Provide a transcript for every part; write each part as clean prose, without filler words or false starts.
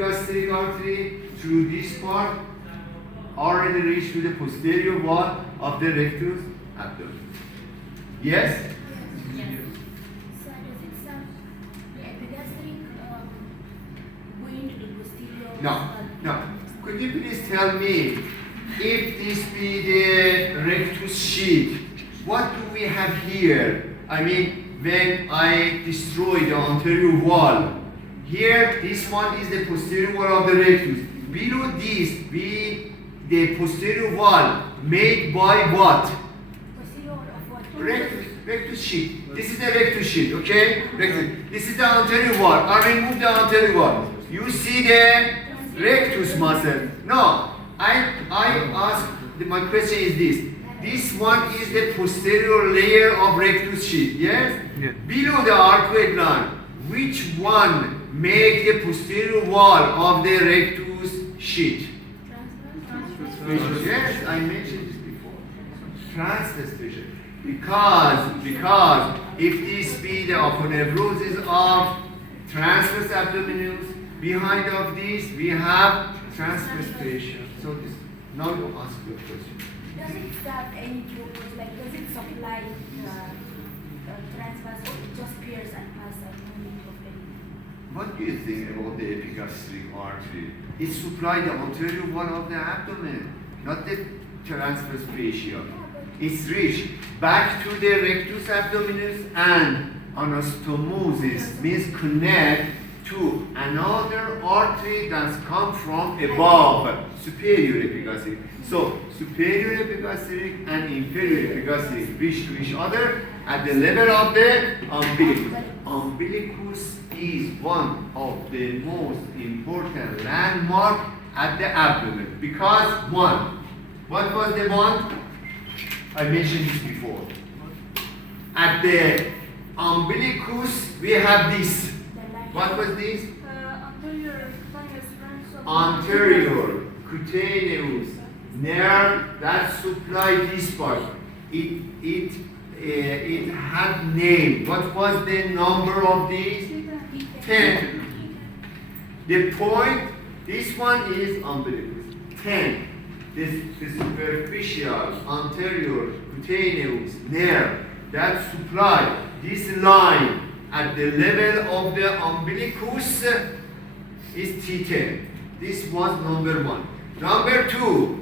epigastric artery through this part already reached to the posterior wall of the rectus abdomen. Yes? Yes. So does it start the epigastric going to the posterior? No. Could you please tell me, if this be the rectus sheath, what do we have here? I mean, when I destroy the anterior wall, here this one is the posterior wall of the rectus. Below this be the posterior wall made by what? Posterior of what? Rectus sheath. This is the rectus sheath, okay? This is the anterior wall. I remove the anterior wall. You see the rectus muscle. No, I ask, my question is this. This one is the posterior layer of rectus sheath, yes? Yeah. Below the arcuate line, which one make the posterior wall of the rectus sheath? Yes, I mentioned this before. Transverse fascia. Because if this be the aponeurosis of transverse abdominis, behind of this we have transverse fascia. So this, now you ask your question. Does it serve any purpose? Like, does it supply transverse, or it just pierce and pass and no need of any? What do you think about the epigastric artery? It supplies the anterior wall of the abdomen, not the transverse fascia. It's reached back to the rectus abdominis, and anastomosis means connect to another artery that's come from above, superior epigastric. So superior epigastric and inferior epigastric reach to each other at the level of the umbilicus. Umbilicus is one of the most important landmark at the abdomen, because one, what was the one? I mentioned this before. At the umbilicus we have this. What was this? Anterior cutaneous nerve that supply this part. It had name. What was the number of these? 10. The point, this one is umbilicus. 10. The superficial anterior cutaneous nerve that supply this line at the level of the umbilicus is T10. This was number one. Number two,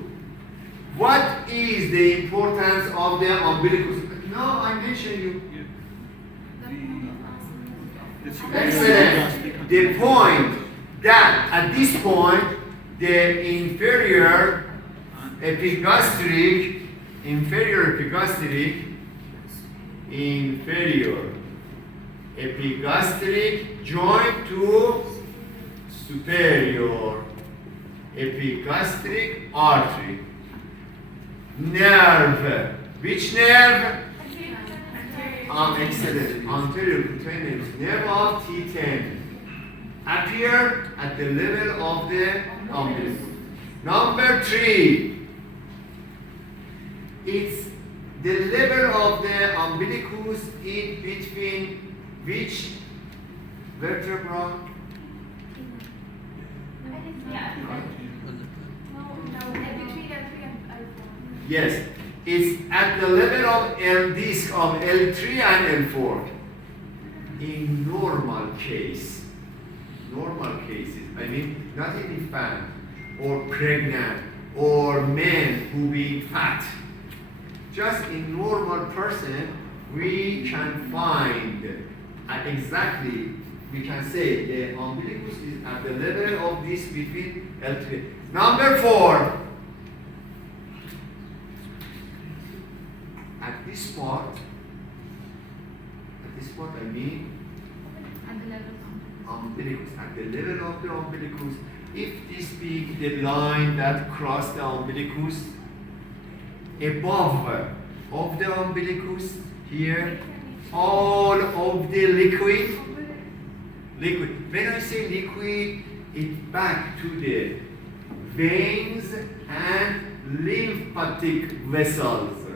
what is the importance of the umbilicus? Now I mentioned you. Excellent. The point that at this point the inferior epigastric joint to superior epigastric artery. Nerve. Which nerve? Excellent. Anterior cutaneous nerve of T10. Appear at the level of the umbilicus. Number 3. It's the level of the umbilicus in between which vertebra? Yes, it's at the level of L disc of L3 and L4. In normal cases, I mean, not in infant or pregnant or men who be fat. Just in normal person, we can find exactly, we can say the umbilicus is at the level of this between L3. Number 4, at this part I mean umbilicus, at the level of the umbilicus, if this be the line that cross the umbilicus, above of the umbilicus here, all of the liquid. When I say liquid, it's back to the veins and lymphatic vessels.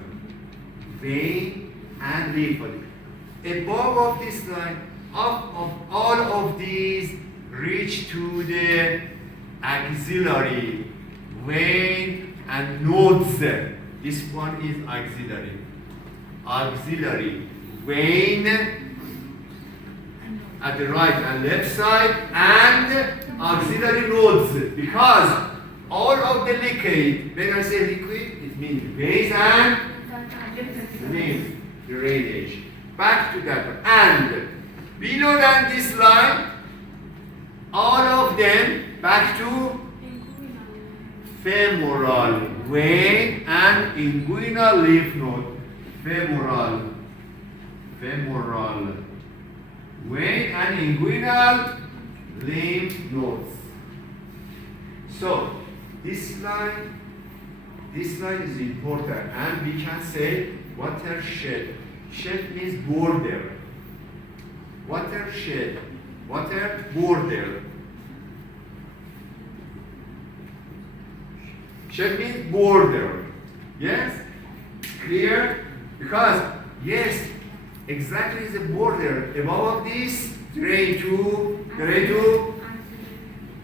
Vein and lymphatic. Above of this line, of all of these reach to the axillary vein and nodes. This one is axillary. Axillary vein at the right and left side, and auxiliary nodes, because all of the liquid, when I say liquid, it means veins and lymph drainage. Back to that one. And below than this line, all of them back to femoral vein and inguinal lymph node. Femoral vein and inguinal lymph nodes. So this line is important, and we can say watershed. Shed means border. Watershed, water border. Shed means border. Yes? Clear? Because, yes, exactly the border. Above of this, drain to,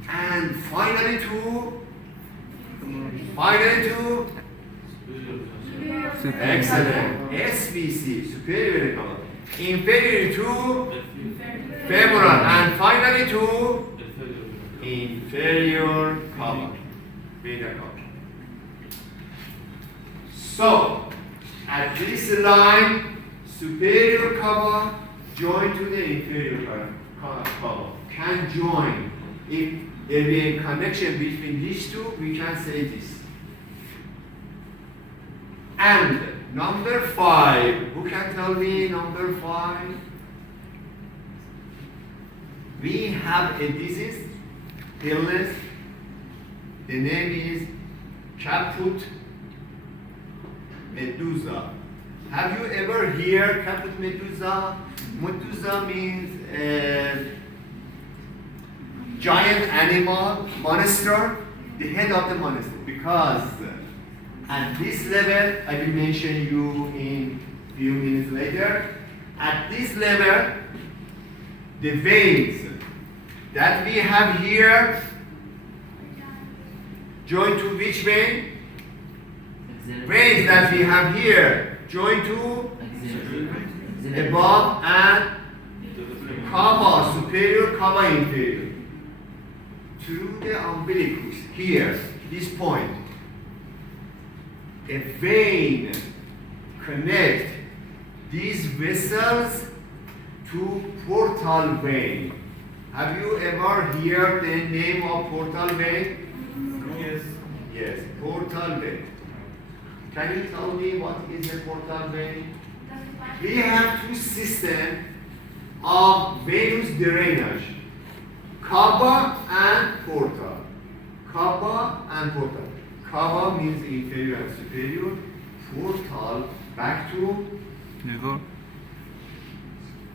and finally to, excellent, SVC, superior column. Inferior to femoral, and finally to inferior column. Beta column. So, at this line, superior column join to the inferior column. Can join. If there be a connection between these two, we can say this. And number 5, who can tell me number 5? We have a disease, illness. The name is caput medusa. Have you ever heard caput medusa? Medusa means giant animal, monster, the head of the monster. Because at this level, I will mention you in a few minutes later, at this level, the veins that we have here join to which vein? Veins that we have here join to above and cava superior, cava inferior. Through the umbilicus, here, this point, a vein connect these vessels to portal vein. Have you ever heard the name of portal vein? Yes. Yes, portal vein. Can you tell me what is a portal vein? We have two systems of venous drainage, cava and portal. Cava and portal. Cava means inferior and superior. Portal back to Liver.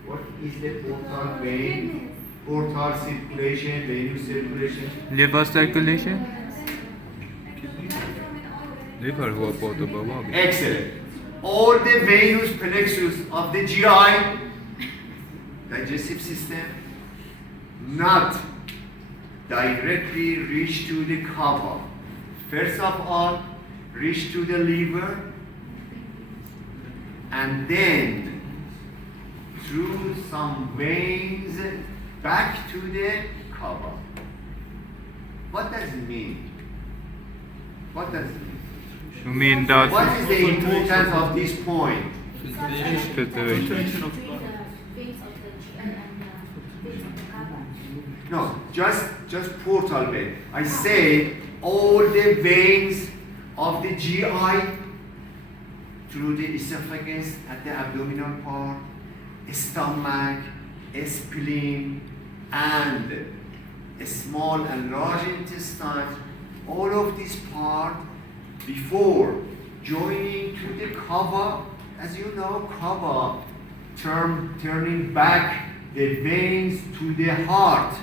what is the portal vein? Portal circulation, venous circulation. Liver circulation. Liver हुआ पोतो बाबा भी. Excellent. All the venous plexus of the GI, digestive system, not directly reach to the cava. First of all, reach to the liver, and then through some veins back to the cava. What does it mean? What does it mean? You mean that What is the importance of this point? filtration? No, just portal vein. I say all the veins of the GI through the esophagus at the abdominal part, stomach, spleen, and small and large intestine, all of this part before joining to the cava. As you know, cava turning back the veins to the heart.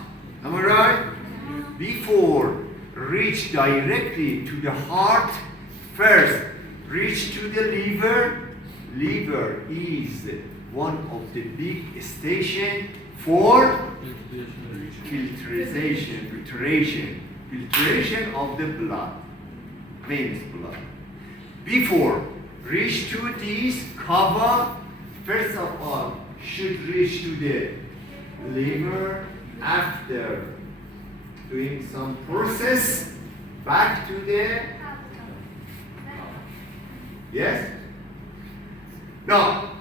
Am I right? Before reach directly to the heart, first reach to the liver. Liver is one of the big station for filtration of the blood, venous blood. Before reach to this cover, first of all, should reach to the liver. After doing some process, back to the, yes? Now,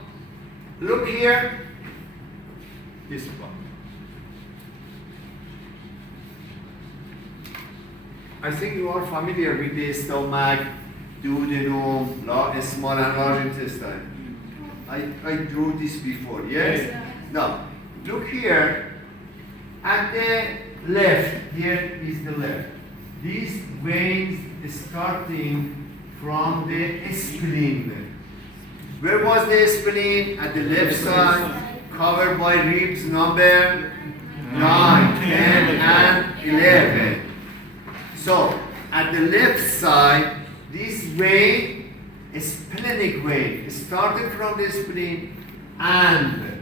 look here, this one. I think you are familiar with the stomach, duodenum, small and large intestine. I drew this before, yes? Now, look here, at the left, here is the left. These veins starting from the spleen. Where was the spleen? At the left side, covered by ribs number 9, 10, and 11. So, at the left side, this vein, a splenic vein, started from the spleen and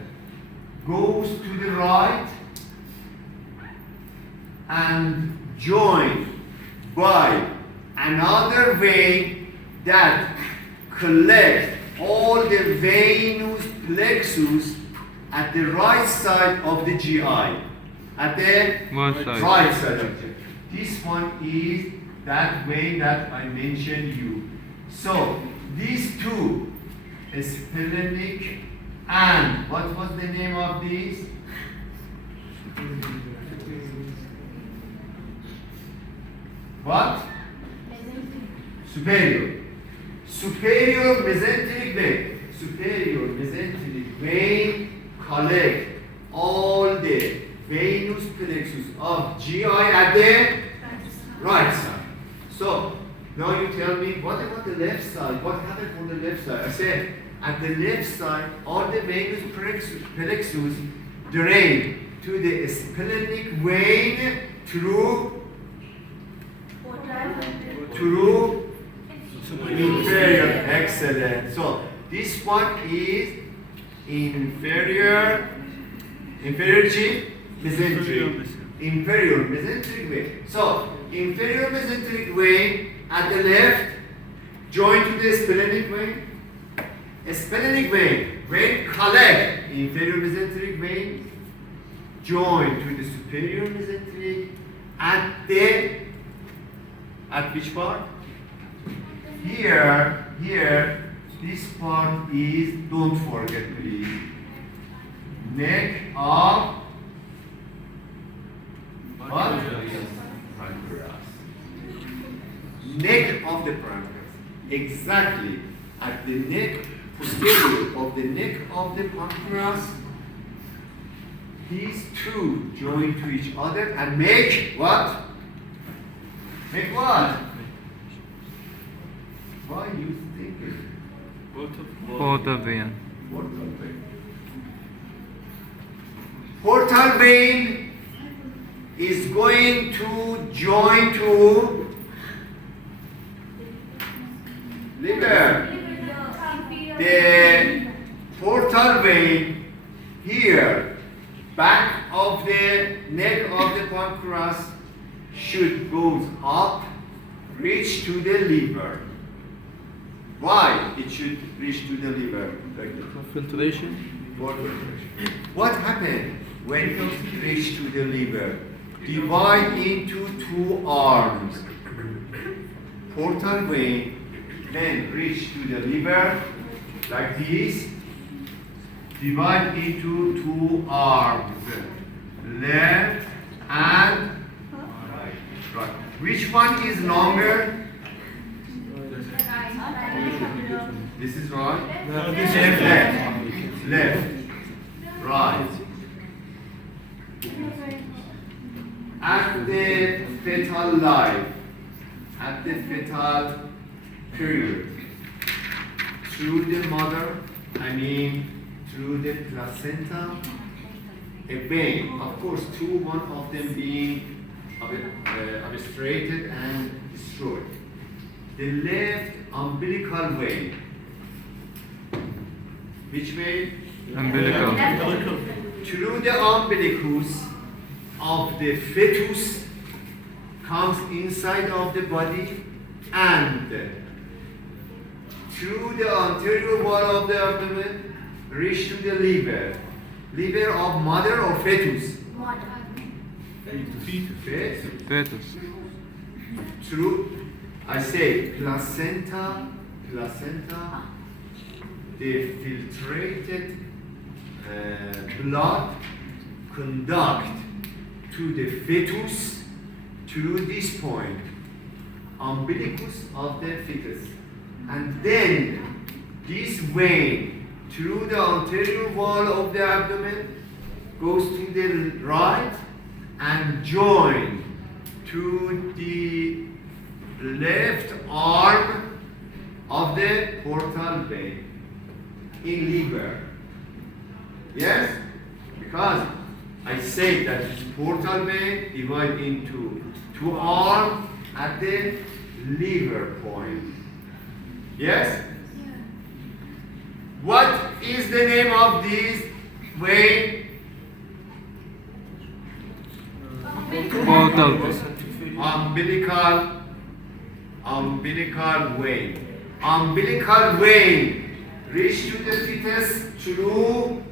goes to the right and joined by another vein that collects all the venous plexus at the right side of the GI. At the What side? right side of it. This one is that vein that I mentioned you. So these two, splenic and what was the name of these? What? Superior. Superior mesenteric vein. Superior mesenteric vein collect all the venous plexus of GI at the right side. So now you tell me, what about the left side? What happened on the left side? I said at the left side, all the venous plexus drain to the splenic vein through inferior. Excellent. So this one is inferior chief mesenteric. Inferior mesenteric vein. So inferior mesenteric vein at the left join to the splenic vein. A splenic vein collect inferior mesenteric vein join to the superior mesenteric at which part? Here, this part is, don't forget please, neck of what? Pancreas. Neck of the pancreas. Exactly. At the neck, posterior of the neck of the pancreas, these two join to each other and make what? Make what? Why you thinking? Portal vein. Portal vein. Portal vein is going to join to liver. The portal vein here, back of the neck of the pancreas, should go up, reach to the liver. Why it should reach to the liver? Filtration. What happened when it reached to the liver? Divide into two arms. Portal vein, then reach to the liver like this. Divide into two arms, left and right. Which one is longer? This is right. No, this is Left. Right. At the fetal life, at the fetal period, through the mother, through the placenta, a vein, of course, one of them being obstructed and destroyed. The left umbilical vein. Which vein? Umbilical. through the umbilicus of the fetus, comes inside of the body, and through the anterior wall of the abdomen, reach to the liver. Liver of mother or fetus? Mother. Fetus. Fetus. Through, I say, placenta, the filtrated blood conduct to the fetus through this point, umbilicus of the fetus, and then this vein through the anterior wall of the abdomen goes to the right and join to the left arm of the portal vein in liver. Yes? Because I say that this portal vein divided into two arms at the liver point. Yes? What is the name of this vein? Portal vein. Umbilical vein. Umbilical vein reach to the fetus through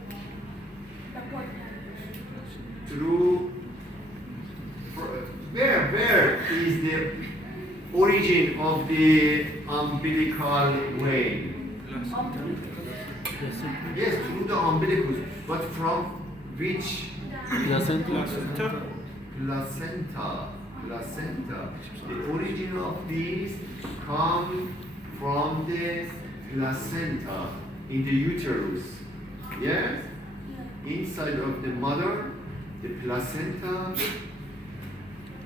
where is the origin of the umbilical vein? Yes, through the umbilicus, but from which? Placenta. Placenta. The origin of these come from the placenta in the uterus. Yes? Inside of the mother, the placenta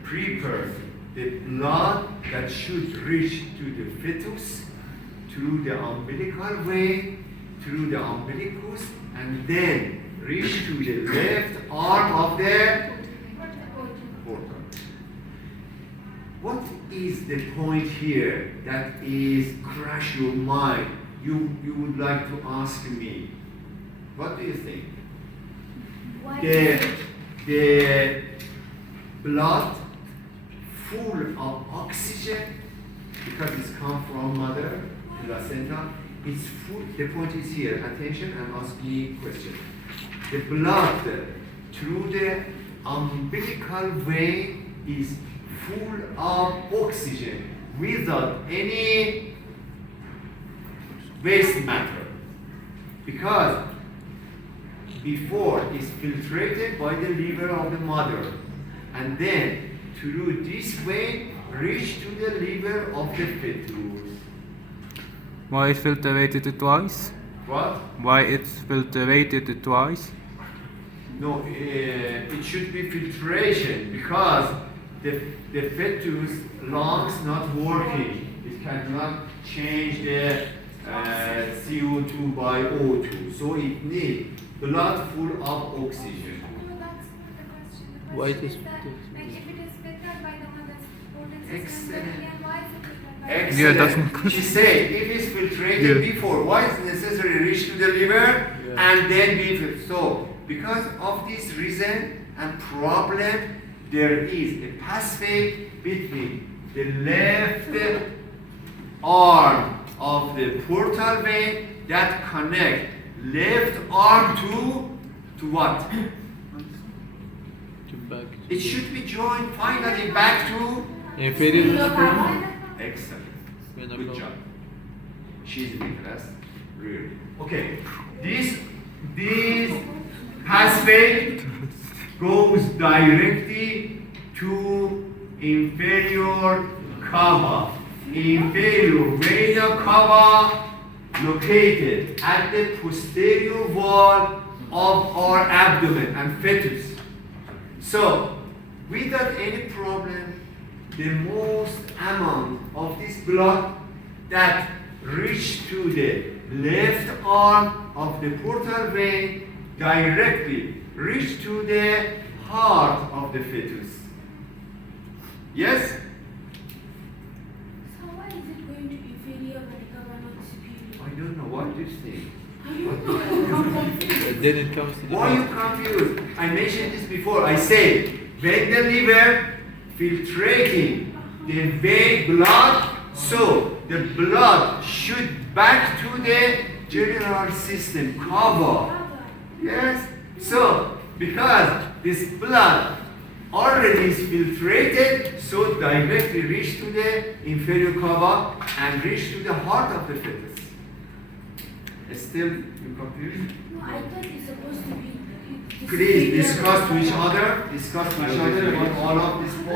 prepares the blood that should reach to the fetus through the umbilical vein, through the umbilicus, and then reach to the left arm of the portal. What is the point here that is crush your mind? You would like to ask me. What do you think? Why The blood full of oxygen because it's come from mother placenta. It's full. The point is here. Attention and ask me question. The blood through the umbilical vein is full of oxygen without any waste matter because before it's filtrated by the liver of the mother and then through this vein reach to the liver of the fetus. Why it's filtrated twice? What? Why it's filtrated twice? No, it should be filtration because the fetus lungs not working. It cannot change the CO2 by O2. So it needs blood full of oxygen. No, that's not the question. The Why it question is is that, like, if it is filtered by the mother's protein system, Excellent. then again, why is it filtered by Excellent. Yeah, that's my question. She said if it's filtrated before, why is it necessary to reach to the liver and then be filtered? So because of this reason and problem, there is a pathway between the left arm of the portal vein that connect left arm to what? Back. It should be joined finally back to Inferior excellent. Good Good job. She's in the class. Really. Okay. This pathway goes directly to inferior cava. Inferior vena cava located at the posterior wall of our abdomen and fetus. So, without any problem, the most amount of this blood that reach to the left arm of the portal vein directly reach to the heart of the fetus. Yes? So why is it going to inferior when it comes not superior? I don't know what this thing. I don't know. I'm confused. Then it comes to the Why you confused? I mentioned this before. I say when the liver filtrating the vein blood, so the blood should back to the general system cover. Yes. So because this blood already is filtrated, so directly reach to the inferior cava and reach to the heart of the fetus. Still, you confused? No, I thought it's supposed to be. Please discuss to each other about all of these points.